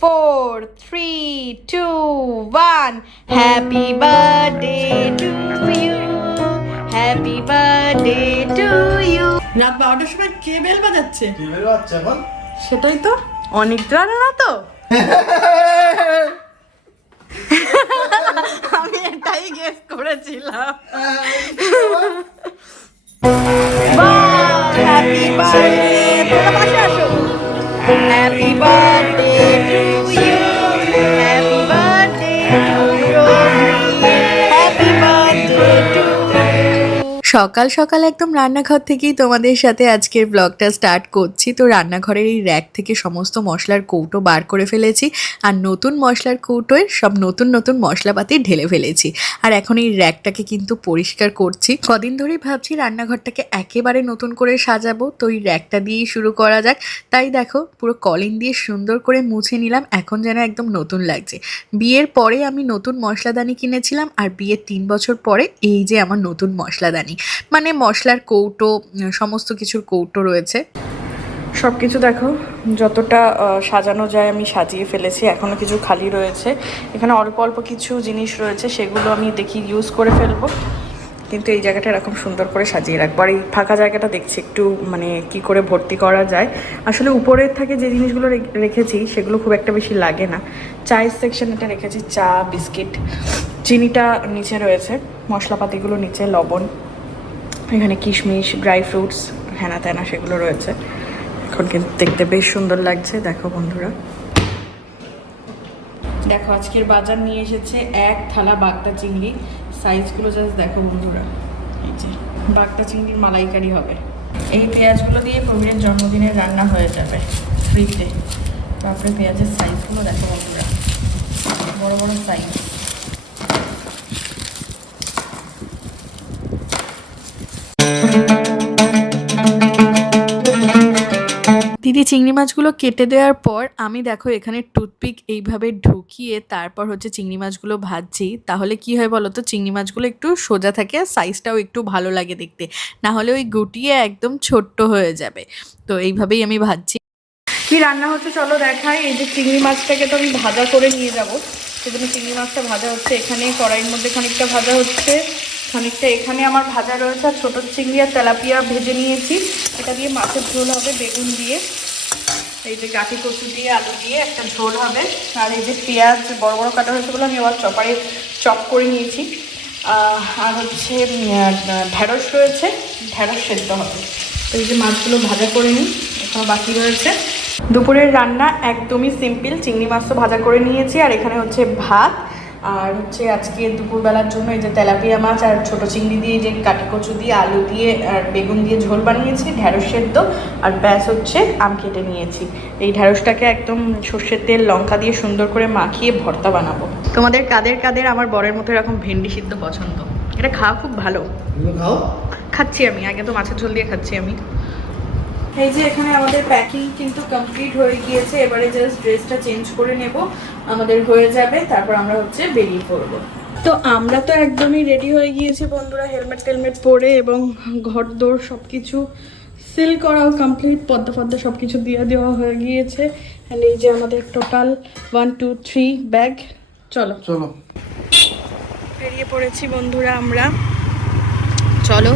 Four, three, two, one. Happy birthday to you. Happy birthday to you. রাত বারোটার সময় কে bell বাজাচ্ছে table বাচ্চা এখন সেটাই তো অনিদ্রা না তো আমি এটাই গেস করেছিলাম Happy birthday. সকাল সকাল একদম রান্নাঘর থেকেই তোমাদের সাথে আজকের ব্লগটা স্টার্ট করছি। তো রান্নাঘরের এই র্যাক থেকে সমস্ত মশলার কৌটো বার করে ফেলেছি আর নতুন মশলার কৌটোয় সব নতুন নতুন মশলাপাতি ঢেলে ফেলেছি। আর এখন এই র্যাকটাকে কিন্তু পরিষ্কার করছি। কদিন ধরেই ভাবছি রান্নাঘরটাকে একেবারে নতুন করে সাজাবো। তো এই র্যাকটা দিয়েই শুরু করা যাক। তাই দেখো, পুরো কলিং দিয়ে সুন্দর করে মুছে নিলাম। এখন যেন একদম নতুন লাগছে। বিয়ের পরে আমি নতুন মশলাদানি কিনেছিলাম। আর বিয়ের তিন বছর পরে এই যে আমার নতুন মশলাদানি। মানে মশলার কৌটো সমস্ত কিছুর কৌটো রয়েছে। সব কিছু দেখো, যতটা সাজানো যায় আমি সাজিয়ে ফেলেছি এখনও কিছু খালি রয়েছে। এখানে অল্প অল্প কিছু জিনিস রয়েছে, সেগুলো আমি দেখি ইউজ করে ফেলব। কিন্তু এই জায়গাটা এরকম সুন্দর করে সাজিয়ে রাখব। আর এই ফাঁকা জায়গাটা দেখছি, একটু মানে কি করে ভর্তি করা যায়। আসলে উপরের থেকে যে জিনিসগুলো রেখেছি, সেগুলো খুব একটা বেশি লাগে না। চায়ের সেকশন এটা রেখেছি চা, বিস্কিট, চিনিটা নিচে রয়েছে, মশলাপাতিগুলো নিচে, লবণ। এখানে কিশমিশ, ড্রাই ফ্রুটস হ্যানা ত্যানা সেগুলো রয়েছে। এখন কিন্তু দেখতে বেশ সুন্দর লাগছে, দেখো বন্ধুরা। দেখো, আজকের বাজার নিয়ে এসেছে এক থালা বাগদা চিংড়ি। সাইজগুলো জাস্ট দেখো বন্ধুরা। এই যে, বাগদা চিংড়ির মালাইকারি হবে। এই পেঁয়াজগুলো দিয়ে প্রবীরের জন্মদিনের রান্না হয়ে যাবে ফ্রিতে তারপরে পেঁয়াজের সাইজগুলো দেখো বন্ধুরা। বড় বড় সাইজ দিদি চিংড়ি মাছগুলো কেটে দেওয়ার পর আমি দেখো এখানে টুথপিক এইভাবে ঢুকিয়ে তারপর হচ্ছে চিংড়ি মাছগুলো ভাজছি। তাহলে কি হয় বলো তো? চিংড়ি মাছগুলো একটু সোজা থাকে আর সাইজটাও একটু ভালো লাগে দেখতে। না হলে ওই গুটিয়ে একদম ছোট্ট হয়ে যাবে। তো এইভাবেই আমি ভাজছি। কি রান্না হচ্ছে চলো দেখাই। এই যে চিংড়ি মাছটাকে তো আমি ভাজা করে নিয়ে যাব। সেজন্য চিংড়ি মাছটা ভাজা হচ্ছে, এখানে কড়াইয়ের মধ্যে খানিকটা ভাজা হচ্ছে। খানিকটা এখানে আমার ভাজা রয়েছে, আর ছোটো চিংড়ি আর তেলাপিয়া ভেজে নিয়েছি। এটা দিয়ে মাছের ঝোল হবে বেগুন দিয়ে। এই যে গাঠি কচু দিয়ে, আলু দিয়ে একটা ঝোল হবে। আর এই যে পেঁয়াজ বড় বড় কাটা হয়েছে বলে আমি আবার চপারে চপ করে নিয়েছি। আর হচ্ছে ঢ্যাঁড়স রয়েছে ঢ্যাঁড়স সেদ্ধ হবে। তো এই যে মাছগুলো ভাজা করে নিই, এখনও বাকি রয়েছে। দুপুরের রান্না একদমই সিম্পল চিংড়ি মাছ তো ভাজা করে নিয়েছি, আর এখানে হচ্ছে ভাত। আর হচ্ছে আজকে দুপুরবেলার জন্য এই যে তেলাপিয়া মাছ আর ছোট চিংড়ি দিয়ে যে কাটি কচু দিয়ে আলু দিয়ে আর বেগুন দিয়ে ঝোল বানিয়েছি ঢ্যাঁড়স সেদ্ধ আর ব্যাস হচ্ছে আম কেটে নিয়েছি। এই ঢ্যাঁড়সটাকে একদম সর্ষের তেল লঙ্কা দিয়ে সুন্দর করে মাখিয়ে ভর্তা বানাবো। তোমাদের কাদের কাদের আমার বরের মতো এরকম ভেন্ডি সিদ্ধ পছন্দ? এটা খাওয়া খুব ভালো। খাও? খাচ্ছি আমি আগে তো মাছের ঝোল দিয়ে খাচ্ছি আমি। এই যে এখানে আমাদের প্যাকিং কিন্তু কমপ্লিট হয়ে গিয়েছে এবারে জাস্ট ড্রেসটা চেঞ্জ করে নেব আমাদের হয়ে যাবে তারপর আমরা হচ্ছে বেরিয়ে পড়ব। তো আমরা তো একদমই রেডি হয়ে গিয়েছি বন্ধুরা হেলমেট টেলমেট পরে এবং ঘর দৌড় সব কিছু সিল করাও কমপ্লিট পদ্মা ফদ্দা সব কিছু দিয়ে দেওয়া হয়ে গিয়েছে। অ্যান্ড এই যে আমাদের total one two three bag চলো। চলো। বেরিয়ে পড়েছি বন্ধুরা আমরা। চলো।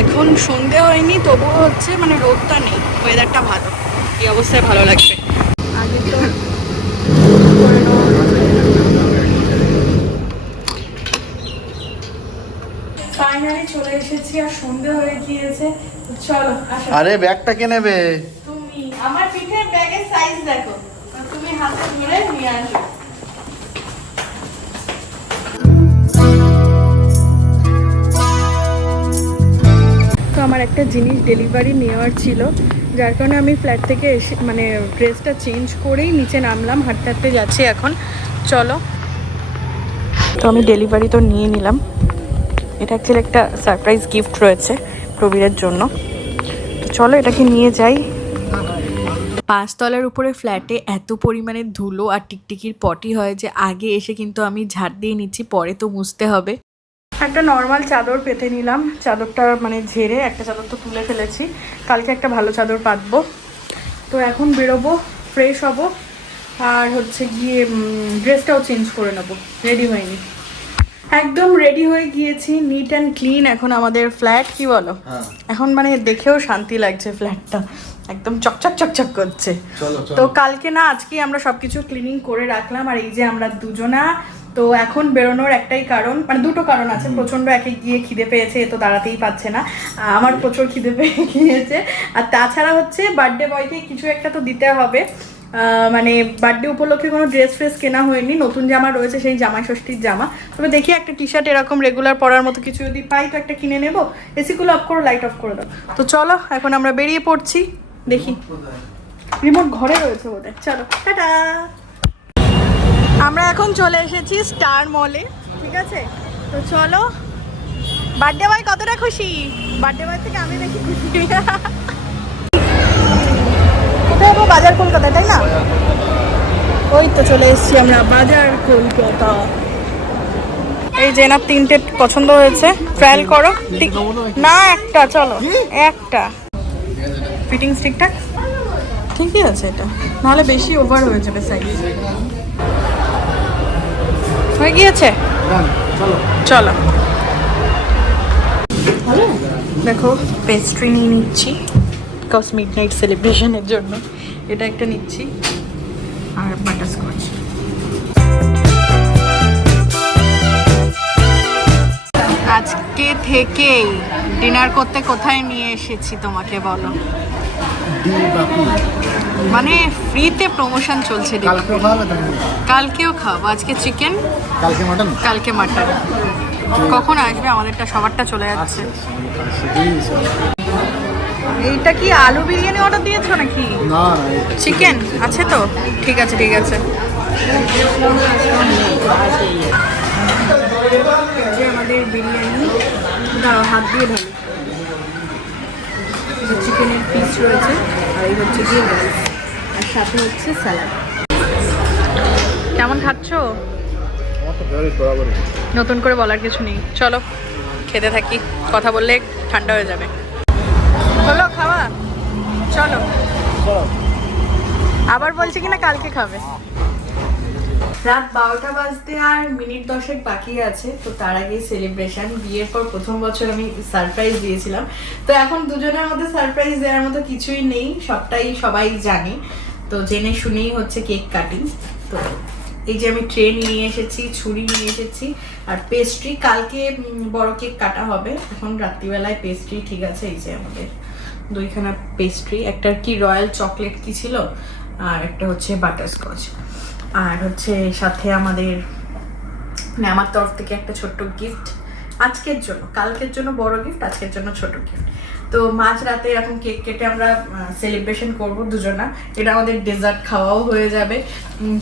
এখন সন্ধে হয়নি তবুও হচ্ছে মানে রোদটা নেই ওয়েদারটা ভালো। এই অবস্থায় ভালো লাগবে। আগে তো করে ফাইনালি চলে এসেছি আর সন্ধে হয়ে গিয়েছে। চলো আরে ব্যাগটা কে নেবে? তুমি আমার পিঠের ব্যাগের সাইজ দেখো। তুমি হাতে ধরে নিয়ে আসো। আমার একটা জিনিস ডেলিভারি নেওয়ার ছিল, যার কারণে আমি ফ্ল্যাট থেকে এসে মানে ড্রেসটা চেঞ্জ করেই নিচে নামলাম, হাঁটতে হাঁটতে যাচ্ছি এখন। চলো। তো আমি ডেলিভারি তো নিয়ে নিলাম। এটা অ্যাকচুয়ালি একটা সারপ্রাইজ গিফট রয়েছে প্রবীরের জন্য। তো চলো এটাকে নিয়ে যাই। পাঁচতলার উপরে ফ্ল্যাটে এত পরিমাণে ধুলো আর টিকটিকির পটি হয় যে আগে এসে কিন্তু আমি ঝাড় দিয়ে নিচ্ছি, পরে তো মুছতে হবে। একটা নর্মাল চাদর পেতে নিলাম। চাদরটা মানে ঝেড়ে একটা চাদর তো তুলে ফেলেছি। কালকে একটা ভালো চাদর পাতবো। তো এখন বেরোবো ফ্রেশ হব। আর হচ্ছে গিয়ে ড্রেসটাও চেঞ্জ করে নেব। রেডি হয়নি। একদম রেডি হয়ে গিয়েছি। নিট অ্যান্ড ক্লিন এখন আমাদের ফ্ল্যাট কি বলো? হ্যাঁ। এখন মানে দেখেও শান্তি লাগছে ফ্ল্যাটটা একদম চকচক চকচক করছে। তো কালকে না আজকে আমরা সবকিছু ক্লিনিং করে রাখলাম। আর এই যে আমরা দুজনা তো এখন বেরোনোর একটাই কারণ মানে দুটো কারণ আছে। প্রচণ্ড একে গিয়ে খিদে পেয়েছে এ তো দাঁড়াতেই পাচ্ছে না। আমার প্রচুর খিদে পেয়ে গিয়েছে। আর তাছাড়া হচ্ছে বার্থডে বয়কে কিছু একটা তো দিতে হবে। মানে বার্থডে উপলক্ষে কোনো ড্রেস ফ্রেস কেনা হয়নি। নতুন জামা রয়েছে সেই জামাই ষষ্ঠীর জামা। তবে দেখি একটা টি শার্ট এরকম রেগুলার পরার মতো কিছু যদি পাই তো একটা কিনে নেব। এসিগুলো অফ করো লাইট অফ করে দাও। তো চলো এখন আমরা বেরিয়ে পড়ছি। দেখি। রিমোট ঘরে রয়েছে বোধহয়। চলো টাটা! আমরা এখন চলে এসেছি স্টার মলে ঠিক আছে? তো চলো বার্থডে বয় কতটা খুশি? বার্থডে বয় থেকে আমি বেশি খুশি। কোথায় যাব বাজার কলকাতায় তাই না? ওই তো চলে এসেছি আমরা বাজার কলকাতা। এই যে না তিনটে পছন্দ হয়েছে। ট্রায়াল করো। না একটা চলো। একটা। ফিটিংস ঠিকঠাক ঠিকই আছে এটা। নাহলে বেশি ওভার হয়ে যাবে সাইজ হয়ে গিয়েছে? চলো। দেখো পেস্ট্রি নিয়ে নিচ্ছি। বিকজ মিড নাইট সেলিব্রেশনের জন্য। এটা একটা নিচ্ছি। আর বাটারস্কচ আজকে থেকেই ডিনার করতে কোথায় নিয়ে এসেছি তোমাকে বলো? মানে ফ্রিতে প্রমোশন চলছে কালকেও খাব। আজকে চিকেন কালকে মাটন কালকে মাটন কখন আসবে? আমাদেরটা সবারটা চলে যাচ্ছে। এইটা কি আলু বিরিয়ানি অর্ডার দিয়েছ নাকি? না চিকেন আছে তো? ঠিক আছে ঠিক আছে। আমাদের বিরিয়ানি দাঁড়াও হাত দিয়ে ঢালি চিকেনের পিস রয়েছে, আর এই হচ্ছে গিয়ে রাইস আর সাথে হচ্ছে স্যালাড কেমন খাচ্ছো? নতুন করে বলার কিছু নেই। চলো, খেতে থাকি। কথা বললে ঠান্ডা হয়ে যাবে। হলো খাওয়া। চলো। আবার বলছি কিনা কালকে খাবে। রাত বারোটা বাজতে আর মিনিট দশেক বাকি আছে, তো তার আগে সেলিব্রেশন বিয়ের পর প্রথম বছর আমি সারপ্রাইজ দিয়েছিলাম। তো এখন দুজনের মধ্যে সারপ্রাইজ দেওয়ার মতো কিছুই নেই, সবটাই সবাই জানে। তো জেনে শুনেই হচ্ছে কেক কাটিং তো এই যে আমি ট্রেন নিয়ে এসেছি, ছুরি নিয়ে এসেছি, আর পেস্ট্রি কালকে বড় কেক কাটা হবে। এখন রাত্রিবেলায় পেস্ট্রি ঠিক আছে, এই যে আমাদের দুইখানা পেস্ট্রি একটা কি রয়্যাল চকলেট কি ছিল, আর একটা হচ্ছে বাটারস্কচ আর হচ্ছে সাথে আমাদের মানে আমার তরফ থেকে একটা ছোট্ট গিফট আজকের জন্য, কালকের জন্য বড় গিফট আজকের জন্য ছোট গিফট তো মাঝ রাতে এখন কেক কেটে আমরা সেলিব্রেশন করব দুজনা। এটা আমাদের ডেজার্ট খাওয়াও হয়ে যাবে।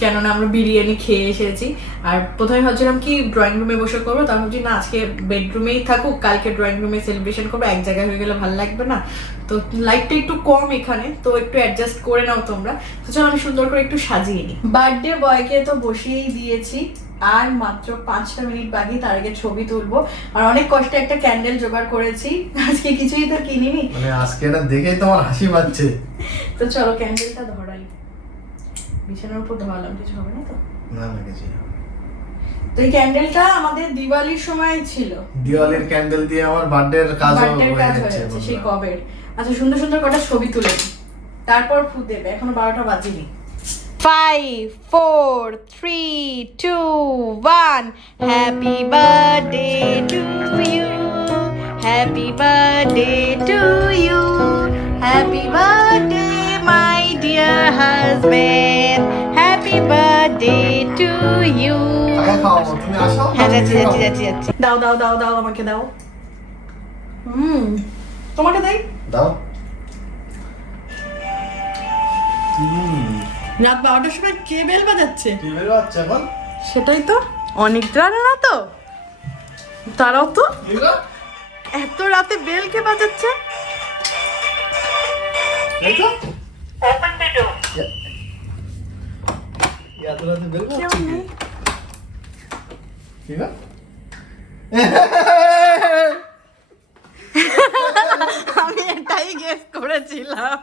কেননা আমরা বিরিয়ানি খেয়ে এসেছি। আর প্রথমে ভাবছিলাম কি ড্রয়িং রুমে বসে করব তখন ভাবছি, না, আজকে বেডরুমেই থাকুক, কালকে ড্রয়িং রুমে সেলিব্রেশন করব, এক জায়গায় হয়ে গেলে ভালো লাগবে না। তো লাইটটা একটু কম এখানে, তো একটু অ্যাডজাস্ট করে নাও তোমরা। তো চলো আমি সুন্দর করে একটু সাজিয়ে নিই। বার্থডে বয়কে তো বসিয়েই দিয়েছি। আর মাত্র পাঁচটা মিনিট বাকি তার আগে ছবি তুলবো। আর অনেক কষ্টে একটা ক্যান্ডেল জোগাড় করেছি। আজকে কিছুই তো কিনিনি। মানে আজকে এটা দেখেই তোমার হাসি পাচ্ছে। তো চলো ক্যান্ডেলটা ধরাই। বিছানার উপর ধরালাম কিছু হবে না তো? না না কিছু তো এই ক্যান্ডেলটা আমাদের দিওয়ালির সময় ছিল। দিওয়ালির ক্যান্ডেল দিয়ে আমার বার্থডের বার্থডের কাজ হয়ে যাচ্ছে যাচ্ছে সেই। কবের। আচ্ছা সুন্দর সুন্দর কটা ছবি তুলে নিই। তারপর ফু দেবে এখনও বারোটা বাজিনি। Five four three two one happy birthday to you happy birthday to you happy birthday my dear husband happy birthday to you টাকা খাও তুমি আসো হ্যাঁ যাচ্ছি যাচ্ছি যাচ্ছি যাচ্ছি দাও দাও দাও দাও আমাকে দাও হুম তোমাকে দেই দাও হুম রাত বারোটার সময় কে বেল বাজাচ্ছে। কি বের হচ্ছে এখন? সেটাই তো। অনিদ্রা না তো? তারাও তো? এত রাতে বেল কে বাজাচ্ছে? এত রাতে বের কেউ করছি নেই। কি গো? আমি এটাই গেস করেছিলাম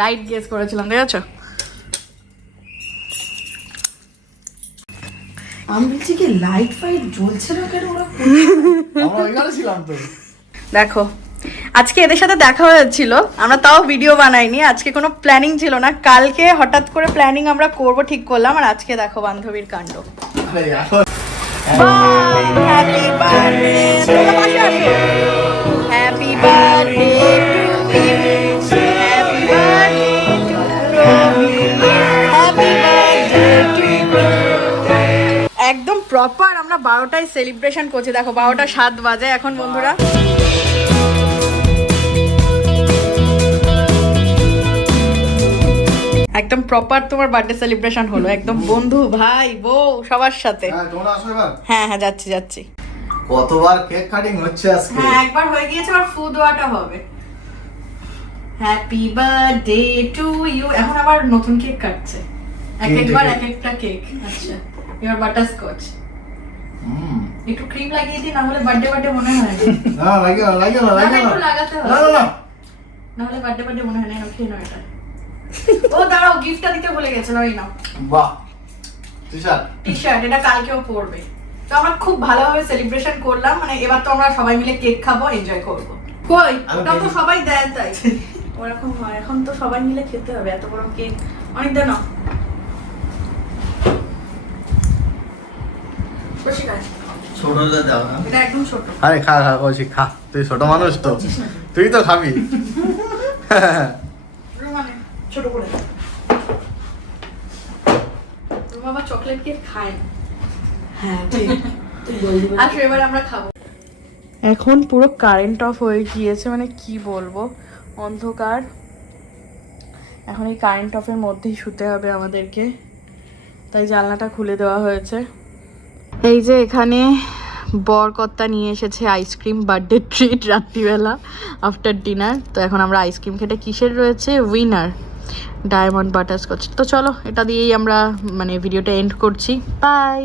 রাইট গেস করেছিলাম দেখেছ? আমি বলছি কি লাইট ফাইট জ্বলছে না কেন ওরা? আমরা ছিলাম তো। দেখো আজকে এদের সাথে দেখা হয়েছিল আমরা তাও ভিডিও বানাইনি আজকে কোনো প্ল্যানিং ছিল না। কালকে হঠাৎ করে প্ল্যানিং আমরা করব ঠিক করলাম আর আজকে দেখো বান্ধবীর কাণ্ড। হ্যাপি বার্থডে প্রপার আমরা বারোটায় সেলিব্রেশন করছি। দেখো বারোটা সাত বাজে এখন বন্ধুরা। একদম প্রপার তোমার বার্থডে সেলিব্রেশন হলো। একদম বন্ধু ভাই বউ সবার সাথে। হ্যাঁ হ্যাঁ হ্যাঁ যাচ্ছি যাচ্ছি। কতবার কেক কাটিং হচ্ছে আজকে? হ্যাঁ একবার হয়ে গিয়েছে আর ফুড ওয়াটা হবে। হ্যাপি বার্থডে টু ইউ এখন আবার নতুন কেক কাটছে। এক একবার এক একটা কেক আচ্ছা এবার বাটার স্কচ হুম একটু ক্রিম লাগিয়ে দিই না হলে বার্থডে বার্থডে মনে হয় না। না লাগে না লাগে না লাগে না, না লাগাতে হবে। না না না। না হলে বার্থডে বার্থডে মনে হয় না খেয়ে নাও এটা। ও দাঁড়াও গিফটটা দিতে ভুলে গেছে ওই নাও। বাহ। টি-শার্ট টি শার্ট এটা কালকেও পরবে। তো আমরা খুব ভালোভাবে সেলিব্রেশন করলাম মানে এবার তো আমরা সবাই মিলে কেক খাব এনজয় করব। কই? ওটা তো সবাই দেয় তাই। ওরকম হয় এখন তো সবাই মিলে খেতে হবে এত বড় কেক অনেক দেন ছোটটা দাও না। এটা একদম ছোট। আরে খা খা কৌশিক খা। তুই ছোট মানুষ তো। তুই তো খাবি। মানে ছোট করে। বাবা চকলেট কেক খায় হ্যাঁ ঠিক। এবার আমরা খাব। এখন পুরো কারেন্ট অফ হয়ে গিয়েছে মানে কি বলব? অন্ধকার। এখন এই কারেন্ট অফের মধ্যেই শুতে হবে আমাদেরকে। তাই জানলাটা খুলে দেওয়া হয়েছে। এই যে এখানে বরকর্তা নিয়ে এসেছে আইসক্রিম বার্থডে ট্রিট রাত্রিবেলা আফটার ডিনার তো এখন আমরা আইসক্রিম খেটে কিসের রয়েছে? উইনার ডায়মন্ড বাটারস্কচ তো চলো, এটা দিয়েই আমরা মানে ভিডিওটা এন্ড করছি। বাই